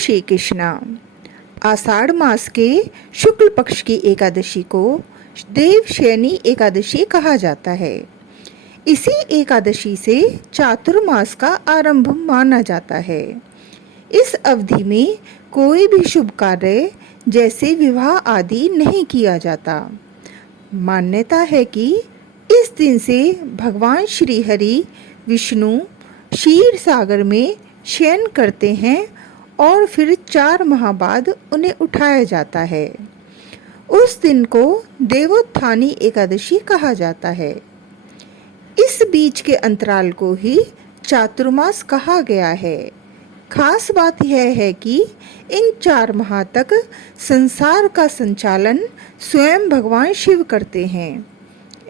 श्री कृष्णा। आषाढ़ मास के शुक्ल पक्ष की एकादशी को देवशयनी एकादशी कहा जाता है। इसी एकादशी से चातुर्मास का आरंभ माना जाता है। इस अवधि में कोई भी शुभ कार्य जैसे विवाह आदि नहीं किया जाता। मान्यता है कि इस दिन से भगवान श्री हरि विष्णु क्षीर सागर में शयन करते हैं और फिर 4 माह बाद उन्हें उठाया जाता है। उस दिन को देवोत्थानी एकादशी कहा जाता है। इस बीच के अंतराल को ही चातुर्मास कहा गया है। खास बात यह है कि इन 4 माह तक संसार का संचालन स्वयं भगवान शिव करते हैं।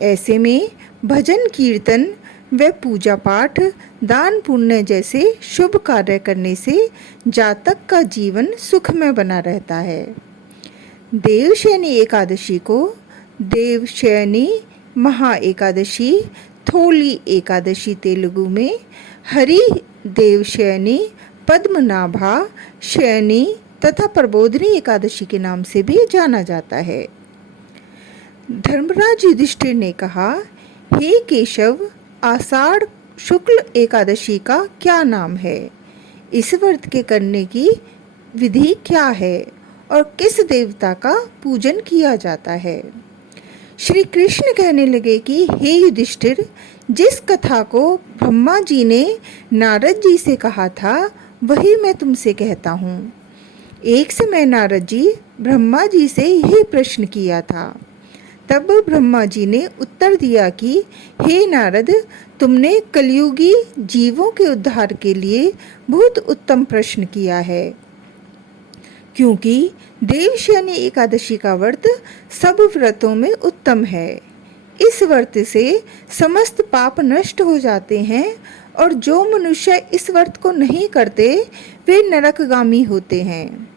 ऐसे में भजन कीर्तन व पूजा पाठ, दान पुण्य जैसे शुभ कार्य करने से जातक का जीवन सुखमय बना रहता है। देवशयनी एकादशी को देवशयनी महा एकादशी, थोली एकादशी तेलुगु में, हरि देवशयनी, पद्मनाभा शयनी तथा प्रबोधिनी एकादशी के नाम से भी जाना जाता है। धर्मराज युधिष्ठिर ने कहा, हे केशव, आषाढ़ शुक्ल एकादशी का क्या नाम है? इस व्रत के करने की विधि क्या है और किस देवता का पूजन किया जाता है? श्री कृष्ण कहने लगे कि हे युधिष्ठिर, जिस कथा को ब्रह्मा जी ने नारद जी से कहा था वही मैं तुमसे कहता हूँ। एक समय नारद जी ब्रह्मा जी से यही प्रश्न किया था। तब ब्रह्मा जी ने उत्तर दिया कि हे नारद, तुमने कलयुगी जीवों के उद्धार के लिए बहुत उत्तम प्रश्न किया है, क्योंकि देवशयनी एकादशी का व्रत सब व्रतों में उत्तम है। इस व्रत से समस्त पाप नष्ट हो जाते हैं और जो मनुष्य इस व्रत को नहीं करते वे नरकगामी होते हैं।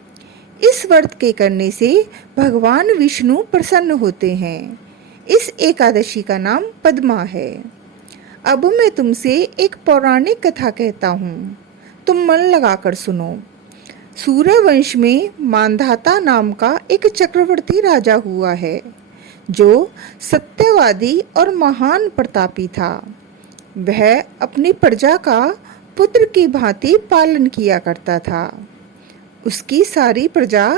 इस व्रत के करने से भगवान विष्णु प्रसन्न होते हैं। इस एकादशी का नाम पद्मा है। अब मैं तुमसे एक पौराणिक कथा कहता हूँ, तुम मन लगाकर सुनो। सूर्यवंश में मांधाता नाम का एक चक्रवर्ती राजा हुआ है, जो सत्यवादी और महान प्रतापी था। वह अपनी प्रजा का पुत्र की भांति पालन किया करता था। उसकी सारी प्रजा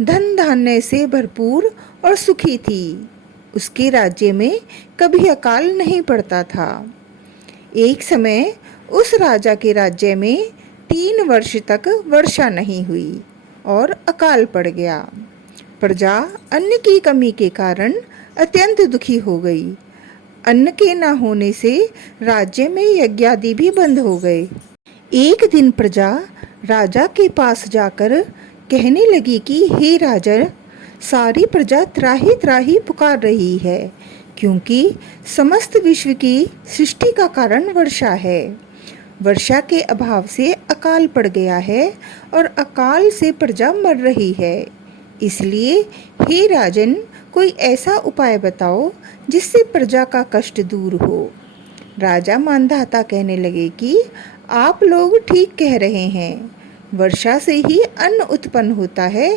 धन धान्य से भरपूर और सुखी थी। उसके राज्य में कभी अकाल नहीं पड़ता था। एक समय उस राजा के राज्य में 3 वर्ष तक वर्षा नहीं हुई और अकाल पड़ गया। प्रजा अन्न की कमी के कारण अत्यंत दुखी हो गई। अन्न के न होने से राज्य में यज्ञादि भी बंद हो गए। एक दिन प्रजा राजा के पास जाकर कहने लगी कि हे राजा, सारी प्रजा त्राही त्राही पुकार रही है, क्योंकि समस्त विश्व की सृष्टि का कारण वर्षा है। वर्षा के अभाव से अकाल पड़ गया है और अकाल से प्रजा मर रही है। इसलिए हे राजन, कोई ऐसा उपाय बताओ जिससे प्रजा का कष्ट दूर हो। राजा मांधाता कहने लगे कि आप लोग ठीक कह रहे हैं। वर्षा से ही अन्न उत्पन्न होता है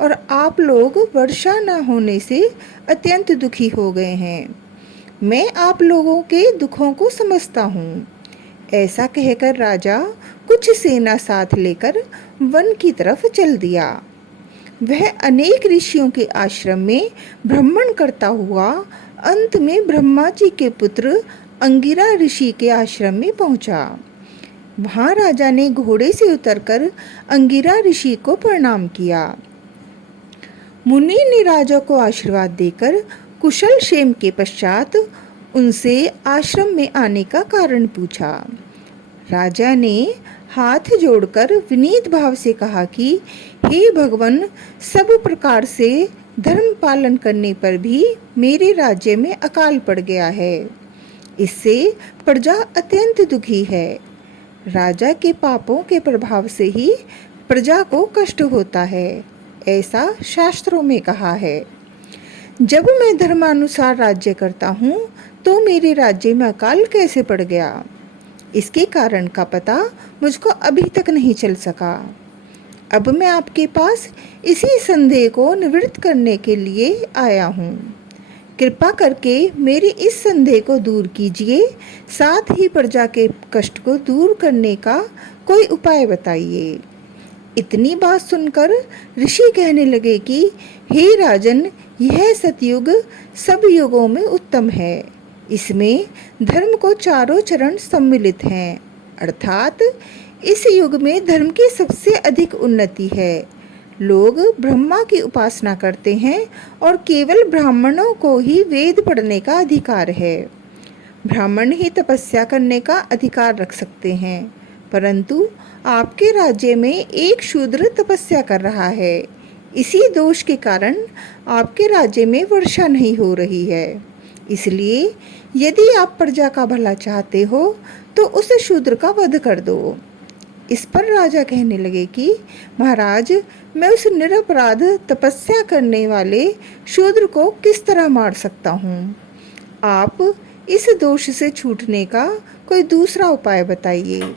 और आप लोग वर्षा न होने से अत्यंत दुखी हो गए हैं। मैं आप लोगों के दुखों को समझता हूँ। ऐसा कहकर राजा कुछ सेना साथ लेकर वन की तरफ चल दिया। वह अनेक ऋषियों के आश्रम में भ्रमण करता हुआ अंत में ब्रह्मा जी के पुत्र अंगिरा ऋषि के आश्रम में पहुंचा। वहां राजा ने घोड़े से उतरकर अंगिरा ऋषि को प्रणाम किया। मुनि ने राजा को आशीर्वाद देकर कुशल क्षेम के पश्चात उनसे आश्रम में आने का कारण पूछा। राजा ने हाथ जोड़कर विनीत भाव से कहा कि हे भगवान, सब प्रकार से धर्म पालन करने पर भी मेरे राज्य में अकाल पड़ गया है। इससे प्रजा अत्यंत दुखी है। राजा के पापों के प्रभाव से ही प्रजा को कष्ट होता है, ऐसा शास्त्रों में कहा है। जब मैं धर्मानुसार राज्य करता हूँ तो मेरे राज्य में अकाल कैसे पड़ गया? इसके कारण का पता मुझको अभी तक नहीं चल सका। अब मैं आपके पास इसी संदेह को निवृत्त करने के लिए आया हूँ। कृपा करके मेरी इस संदेह को दूर कीजिए, साथ ही प्रजा के कष्ट को दूर करने का कोई उपाय बताइए। इतनी बात सुनकर ऋषि कहने लगे कि हे राजन, यह सतयुग सब युगों में उत्तम है। इसमें धर्म को चारों चरण सम्मिलित हैं, अर्थात इस युग में धर्म की सबसे अधिक उन्नति है। लोग ब्रह्मा की उपासना करते हैं और केवल ब्राह्मणों को ही वेद पढ़ने का अधिकार है। ब्राह्मण ही तपस्या करने का अधिकार रख सकते हैं, परंतु आपके राज्य में एक शूद्र तपस्या कर रहा है। इसी दोष के कारण आपके राज्य में वर्षा नहीं हो रही है। इसलिए यदि आप प्रजा का भला चाहते हो तो उस शूद्र का वध कर दो। इस पर राजा कहने लगे कि महाराज, मैं उस निरपराध तपस्या करने वाले शूद्र को किस तरह मार सकता हूँ? आप इस दोष से छूटने का कोई दूसरा उपाय बताइए।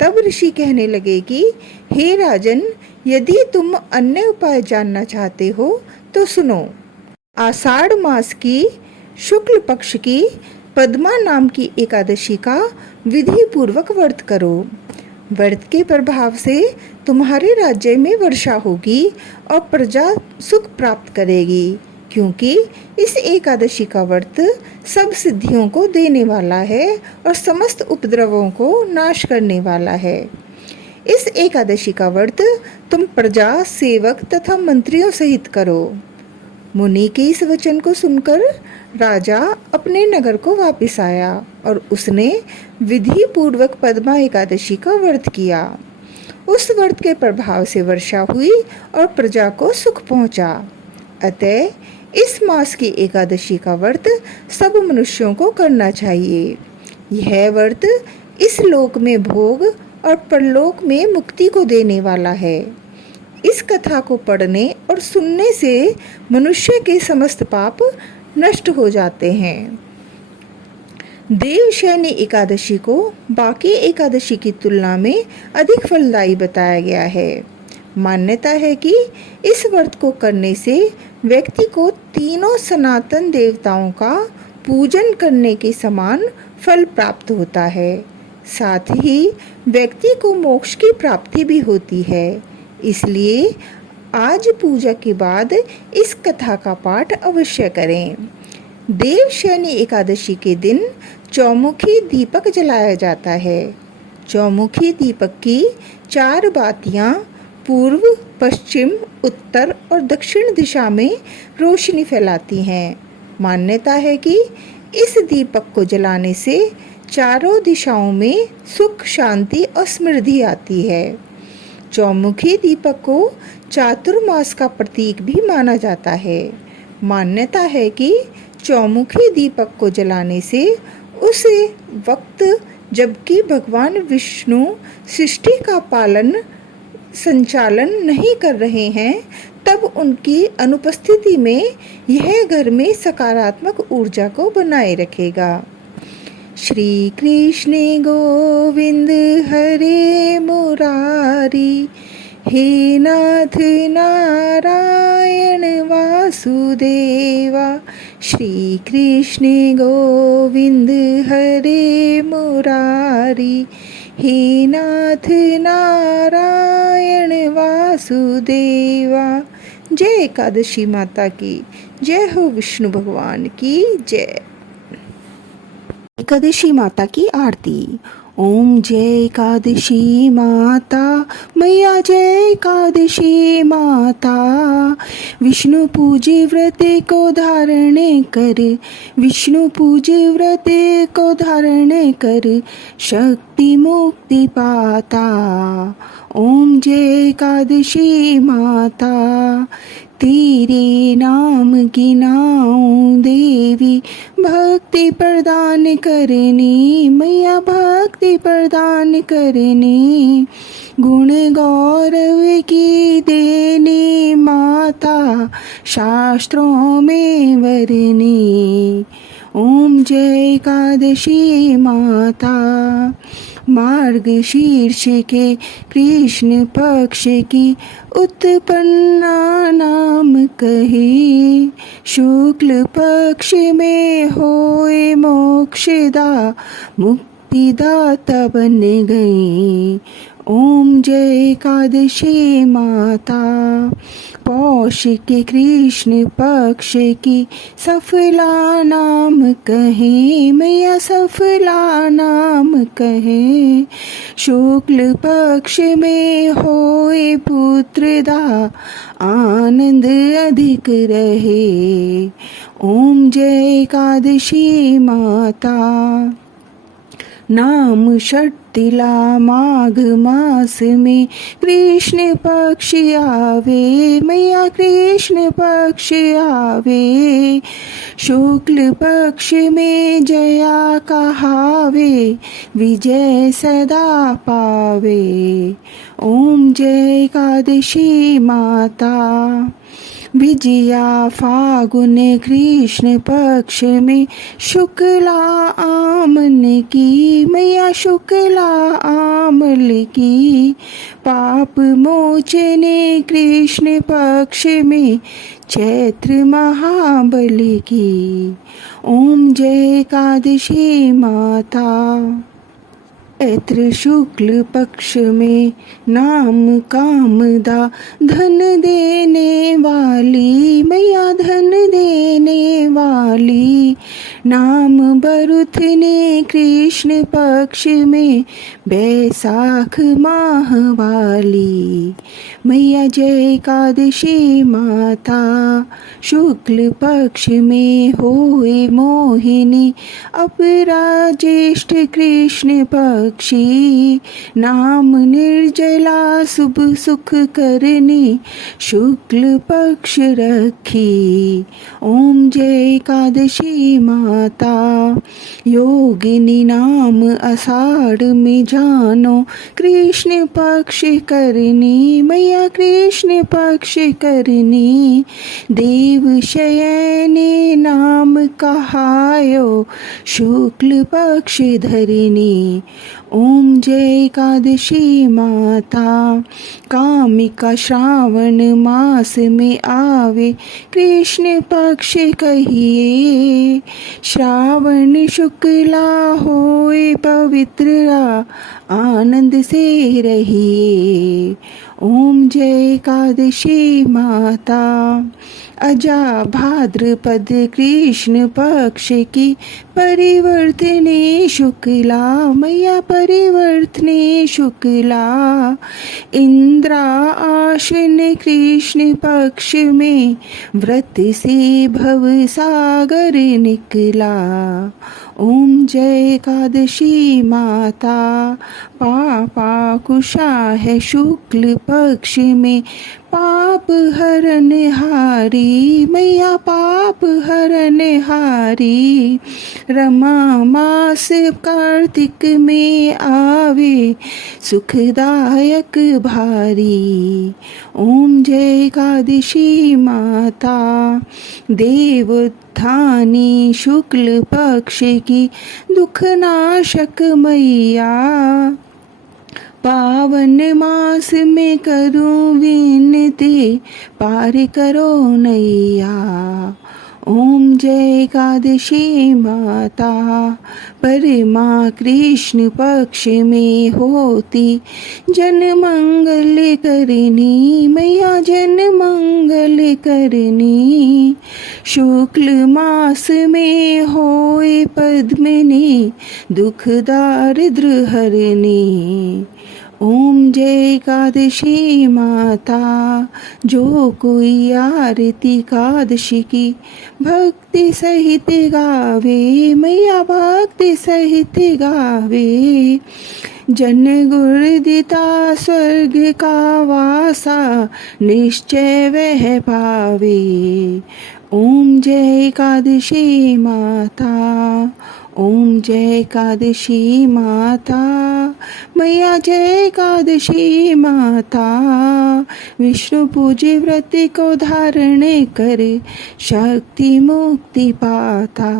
तब ऋषि कहने लगे कि हे राजन, यदि तुम अन्य उपाय जानना चाहते हो तो सुनो। आषाढ़ मास की शुक्ल पक्ष की पद्मा नाम की एकादशी का विधि पूर्वक व्रत करो। व्रत के प्रभाव से तुम्हारे राज्य में वर्षा होगी और प्रजा सुख प्राप्त करेगी, क्योंकि इस एकादशी का व्रत सब सिद्धियों को देने वाला है और समस्त उपद्रवों को नाश करने वाला है। इस एकादशी का व्रत तुम प्रजा, सेवक तथा मंत्रियों सहित करो। मुनि के इस वचन को सुनकर राजा अपने नगर को वापस आया और उसने विधि पूर्वक पद्मा एकादशी का व्रत किया। उस व्रत के प्रभाव से वर्षा हुई और प्रजा को सुख पहुंचा। अतः इस मास की एकादशी का व्रत सब मनुष्यों को करना चाहिए। यह व्रत इस लोक में भोग और परलोक में मुक्ति को देने वाला है। इस कथा को पढ़ने और सुनने से मनुष्य के समस्त पाप नष्ट हो जाते हैं। देवशयनी एकादशी को बाकी एकादशी की तुलना में अधिक फलदायी बताया गया है। मान्यता है कि इस व्रत को करने से व्यक्ति को तीनों सनातन देवताओं का पूजन करने के समान फल प्राप्त होता है। साथ ही व्यक्ति को मोक्ष की प्राप्ति भी होती है। इसलिए आज पूजा के बाद इस कथा का पाठ अवश्य करें। देवशयनी एकादशी के दिन चौमुखी दीपक जलाया जाता है। चौमुखी दीपक की 4 बातियां पूर्व, पश्चिम, उत्तर और दक्षिण दिशा में रोशनी फैलाती हैं। मान्यता है कि इस दीपक को जलाने से चारों दिशाओं में सुख, शांति और समृद्धि आती है। चौमुखी दीपक को चातुर्मास का प्रतीक भी माना जाता है। मान्यता है कि चौमुखी दीपक को जलाने से उस वक्त जबकि भगवान विष्णु सृष्टि का संचालन नहीं कर रहे हैं, तब उनकी अनुपस्थिति में यह घर में सकारात्मक ऊर्जा को बनाए रखेगा। श्री कृष्ण गोविंद हरे मुरारी, हे नाथ नारायण वासुदेवा। श्री कृष्ण गोविंद हरे मुरारी, हे नाथ नारायण वासुदेवा। जय एकादशी माता की जय हो, विष्णु भगवान की जय। एकादशी माता की आरती। ओम जय एकादशी माता मैया, जय एकादशी माता। विष्णु पूजी व्रत को धारण कर, विष्णु पूजी व्रत को धारण कर, शक्ति मुक्ति पाता। ओम जय एकादशी माता। तेरे नाम की नाऊं देवी, भक्ति प्रदान करनी मैया, भक्ति प्रदान करनी। गुण गौरव की देनी माता, शास्त्रों में वरनी। ओम जय एकादशी माता। मार्गशीर्ष के कृष्ण पक्ष की उत्पन्ना नाम कहे। शुक्ल पक्ष में होए मोक्षदा मुक्तिदाता बन गई। ओम जय एकादशी माता। पौष के कृष्ण पक्ष की सफला नाम कहे, मैया सफला नाम कहे। शुक्ल पक्ष में होए पुत्रदा आनंद अधिक रहे। ओम जय एकादशी माता। नाम षट्तिला माघ मास में कृष्ण पक्ष आवे, मैया कृष्ण पक्ष आवे। शुक्ल पक्ष में जया कहावे, विजय सदा पावे। ओम जय एकादशी माता। विजया फागुन कृष्ण पक्ष में शुक्ला आमन की, मैया शुक्ला आमल की। पाप मोचने कृष्ण पक्ष में चैत्र महाबल की। ओम जय एकादशी माता। चैत्र शुक्ल पक्ष में नाम कामदा धन देने वाली, मैया धन देने वाली। नाम बरुथने कृष्ण पक्ष में बैसाख माह वाली। मैया जय एकादशी माता। शुक्ल पक्ष में होए मोहिनी अपराजेष्ठ कृष्ण पक्षी। नाम निर्जला शुभ सुख करने शुक्ल पक्ष रखी। ओम जय एकादशी माता। योगिनी नाम आषाढ़ में जानो कृष्ण पक्ष करनी, मैया कृष्ण पक्ष करनी। देव शयने नाम कहायो शुक्ल पक्ष धरनी। ओम जय एकादशी माता। कामिका श्रावण मास में आवे कृष्ण पक्ष कहिए। श्रावण शुक्ला होए पवित्र आनंद से रहिए। ओम जय एकादशी माता। अजा भाद्रपद कृष्ण पक्ष की परिवर्तने शुक्ला, मैया परिवर्तने शुक्ला। इंद्रा आश्विन कृष्ण पक्ष में व्रत से भव सागर निकला। ओम जय एकादशी माता। पापा कुशा है शुक्ल पक्ष में पाप हरन हारी, मैया पाप हरन हारी। रमा मास कार्तिक में आवे सुखदायक भारी। ओम जय एकादशी माता। देवोत्थानी शुक्ल पक्ष की दुखनाशक मैया। पावन मास में करूं विनती पार करो नैया। ओम जय एकादशी माता। परमा कृष्ण पक्ष में होती जन मंगल करनी, मैया जन मंगल करनी। शुक्ल मास में होए पद्मिनी दुख दारिद्र हरनी। ओम जय एकादशी माता। जो कोई आरती एकादशी की भक्ति सहित गावे, मैया भक्ति सहित गावे। जन गुरुदिता स्वर्ग का वासा निश्चय वह पावे। ओम जय एकादशी माता। ओम जय एकादशी माता, मैया जय एकादशी माता, विष्णु पूजे व्रत को धारण कर शक्ति मुक्ति पाता।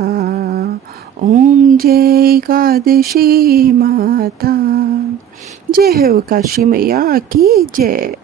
ओम जय एकादशी माता। जय हो काशी मैया की जय।